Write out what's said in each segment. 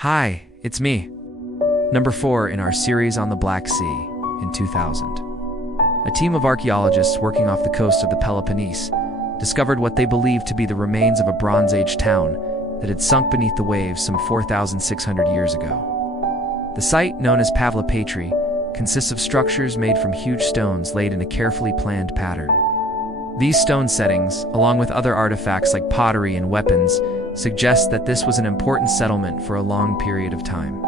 Hi, it's me. Number 4 in our series on the Black Sea in 2000. A team of archaeologists working off the coast of the Peloponnese discovered what they believed to be the remains of a Bronze Age town that had sunk beneath the waves some 4,600 years ago. The site, known as Pavlopetri, consists of structures made from huge stones laid in a carefully planned pattern. These stone settings, along with other artifacts like pottery and weapons, suggest that this was an important settlement for a long period of time.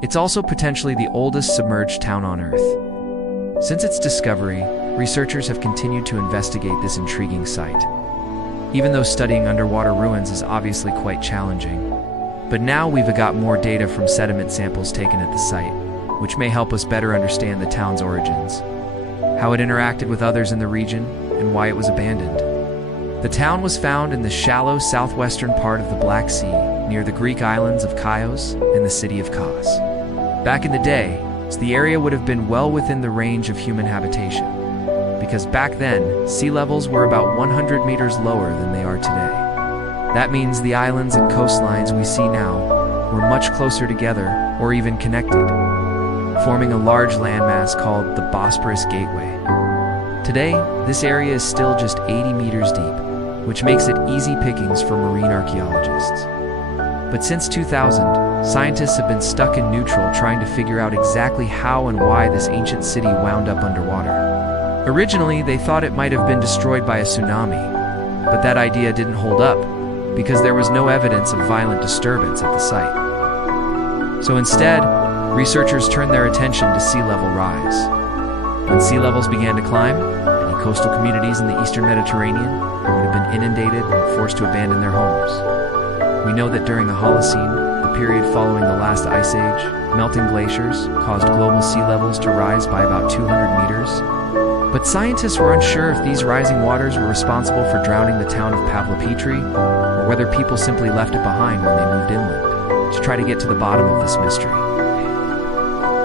It's also potentially the oldest submerged town on Earth. Since its discovery, researchers have continued to investigate this intriguing site. Even though studying underwater ruins is obviously quite challenging, but now we've got more data from sediment samples taken at the site, which may help us better understand the town's origins, how it interacted with others in the region, and why it was abandoned. The town was found in the shallow southwestern part of the Black Sea, near the Greek islands of Chios and the city of Kos. Back in the day, the area would have been well within the range of human habitation, because back then, sea levels were about 100 meters lower than they are today. That means the islands and coastlines we see now were much closer together or even connected, forming a large landmass called the Bosporus Gateway. Today, this area is still just 80 meters deep, which makes it easy pickings for marine archaeologists. But since 2000, scientists have been stuck in neutral trying to figure out exactly how and why this ancient city wound up underwater. Originally, they thought it might have been destroyed by a tsunami, but that idea didn't hold up because there was no evidence of violent disturbance at the site. So instead, researchers turned their attention to sea level rise. When sea levels began to climb, many coastal communities in the eastern Mediterranean would have been inundated and forced to abandon their homes. We know that during the Holocene, the period following the last ice age, melting glaciers caused global sea levels to rise by about 200 meters. But scientists were unsure if these rising waters were responsible for drowning the town of Pavlopetri, or whether people simply left it behind when they moved inland. To try to get to the bottom of this mystery,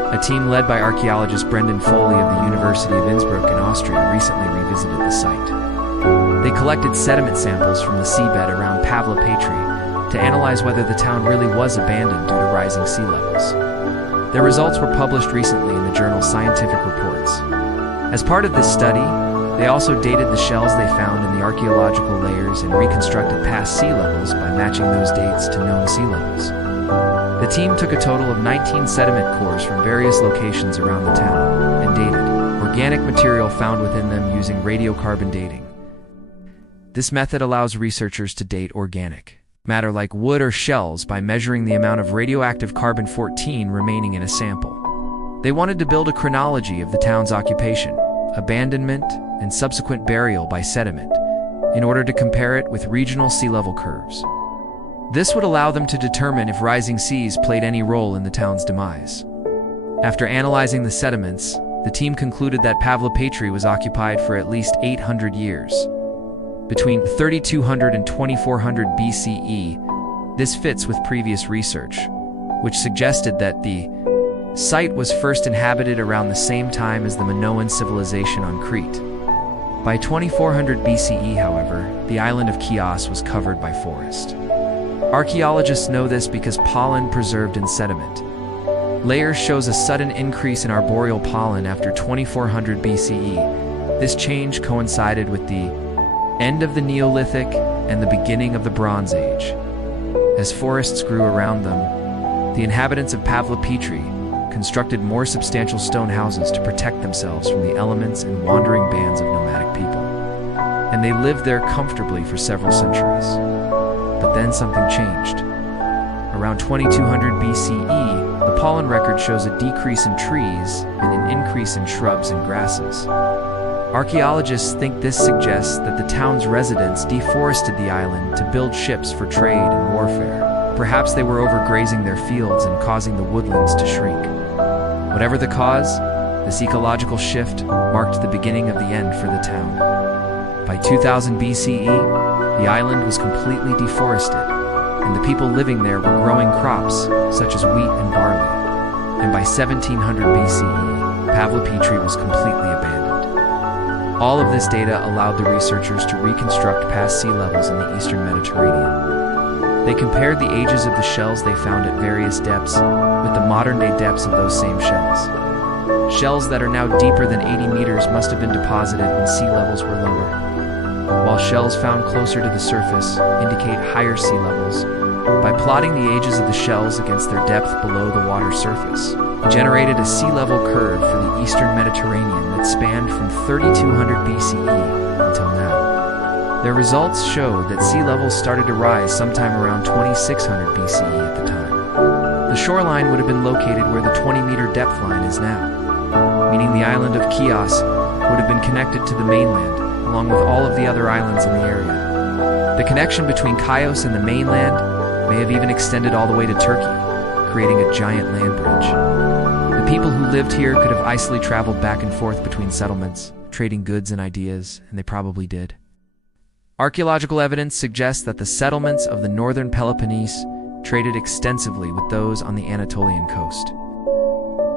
a team led by archaeologist Brendan Foley of the University of Innsbruck in Austria recently revisited the site. They collected sediment samples from the seabed around Pavlopetri to analyze whether the town really was abandoned due to rising sea levels. Their results were published recently in the journal Scientific Reports. As part of this study, they also dated the shells they found in the archaeological layers and reconstructed past sea levels by matching those dates to known sea levels. The team took a total of 19 sediment cores from various locations around the town and dated organic material found within them using radiocarbon dating. This method allows researchers to date organic matter like wood or shells by measuring the amount of radioactive carbon-14 remaining in a sample. They wanted to build a chronology of the town's occupation, abandonment, and subsequent burial by sediment in order to compare it with regional sea level curves. This would allow them to determine if rising seas played any role in the town's demise. After analyzing the sediments, the team concluded that Pavlopetri was occupied for at least 800 years. Between 3200 and 2400 BCE, this fits with previous research, which suggested that the site was first inhabited around the same time as the Minoan civilization on Crete. By 2400 BCE, however, the island of Chios was covered by forest. Archaeologists know this because pollen preserved in sediment layers shows a sudden increase in arboreal pollen after 2400 BCE. This change coincided with the end of the Neolithic and the beginning of the Bronze Age. As forests grew around them, the inhabitants of Pavlopetri constructed more substantial stone houses to protect themselves from the elements and wandering bands of nomadic people. And they lived there comfortably for several centuries. But then something changed. Around 2200 BCE, the pollen record shows a decrease in trees and an increase in shrubs and grasses. Archaeologists think this suggests that the town's residents deforested the island to build ships for trade and warfare. Perhaps they were overgrazing their fields and causing the woodlands to shrink. Whatever the cause, this ecological shift marked the beginning of the end for the town. By 2000 BCE, the island was completely deforested, and the people living there were growing crops such as wheat and barley. And by 1700 BCE, Pavlopetri was completely abandoned. All of this data allowed the researchers to reconstruct past sea levels in the eastern Mediterranean. They compared the ages of the shells they found at various depths with the modern-day depths of those same shells. Shells that are now deeper than 80 meters must have been deposited when sea levels were lower, while shells found closer to the surface indicate higher sea levels. By plotting the ages of the shells against their depth below the water's surface, we generated a sea level curve for the eastern Mediterranean that spanned from 3200 BCE until now. Their results showed that sea levels started to rise sometime around 2600 BCE at the time. The shoreline would have been located where the 20-meter depth line is now, meaning the island of Chios would have been connected to the mainland, along with all of the other islands in the area. The connection between Chios and the mainland may have even extended all the way to Turkey, creating a giant land bridge. The people who lived here could have easily traveled back and forth between settlements, trading goods and ideas, and they probably did. Archaeological evidence suggests that the settlements of the northern Peloponnese traded extensively with those on the Anatolian coast.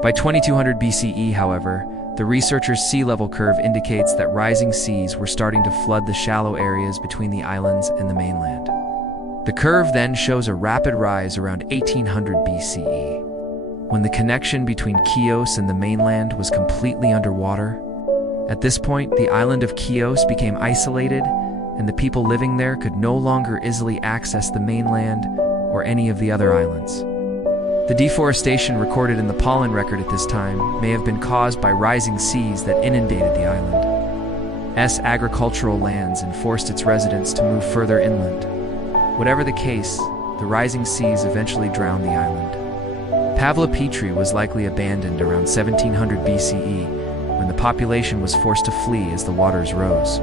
By 2200 BCE, however, the researchers' sea level curve indicates that rising seas were starting to flood the shallow areas between the islands and the mainland. The curve then shows a rapid rise around 1800 BCE, when the connection between Chios and the mainland was completely underwater. At this point, the island of Chios became isolated, and the people living there could no longer easily access the mainland or any of the other islands. The deforestation recorded in the pollen record at this time may have been caused by rising seas that inundated the island's agricultural lands and forced its residents to move further inland. Whatever the case, the rising seas eventually drowned the island. Pavlopetri was likely abandoned around 1700 BCE, when the population was forced to flee as the waters rose.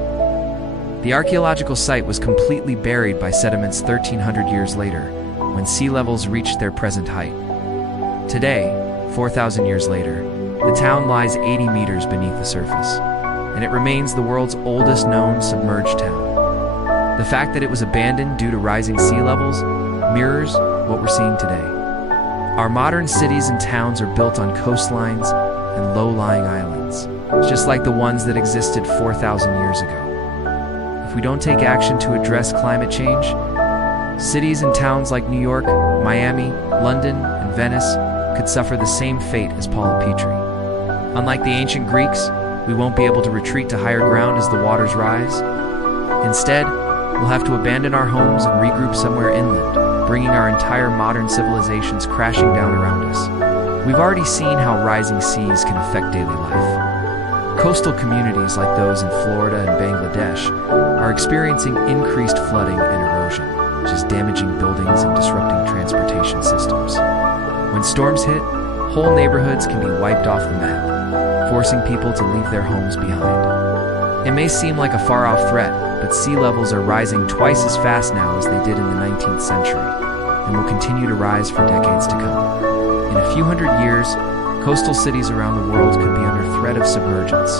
The archaeological site was completely buried by sediments 1300 years later, when sea levels reached their present height. Today, 4,000 years later, the town lies 80 meters beneath the surface, and it remains the world's oldest known submerged town. The fact that it was abandoned due to rising sea levels mirrors what we're seeing today. Our modern cities and towns are built on coastlines and low-lying islands, just like the ones that existed 4,000 years ago. If we don't take action to address climate change, cities and towns like New York, Miami, London, and Venice could suffer the same fate as Pavlopetri. Unlike the ancient Greeks, we won't be able to retreat to higher ground as the waters rise. Instead, we'll have to abandon our homes and regroup somewhere inland, bringing our entire modern civilizations crashing down around us. We've already seen how rising seas can affect daily life. Coastal communities like those in Florida and Bangladesh are experiencing increased flooding and erosion, which is damaging buildings and disrupting transportation systems. When storms hit, whole neighborhoods can be wiped off the map, forcing people to leave their homes behind. It may seem like a far-off threat, but sea levels are rising twice as fast now as they did in the 19th century, and will continue to rise for decades to come. In a few hundred years, coastal cities around the world could be under threat of submergence.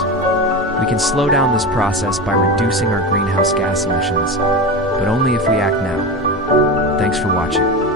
We can slow down this process by reducing our greenhouse gas emissions, but only if we act now. Thanks for watching.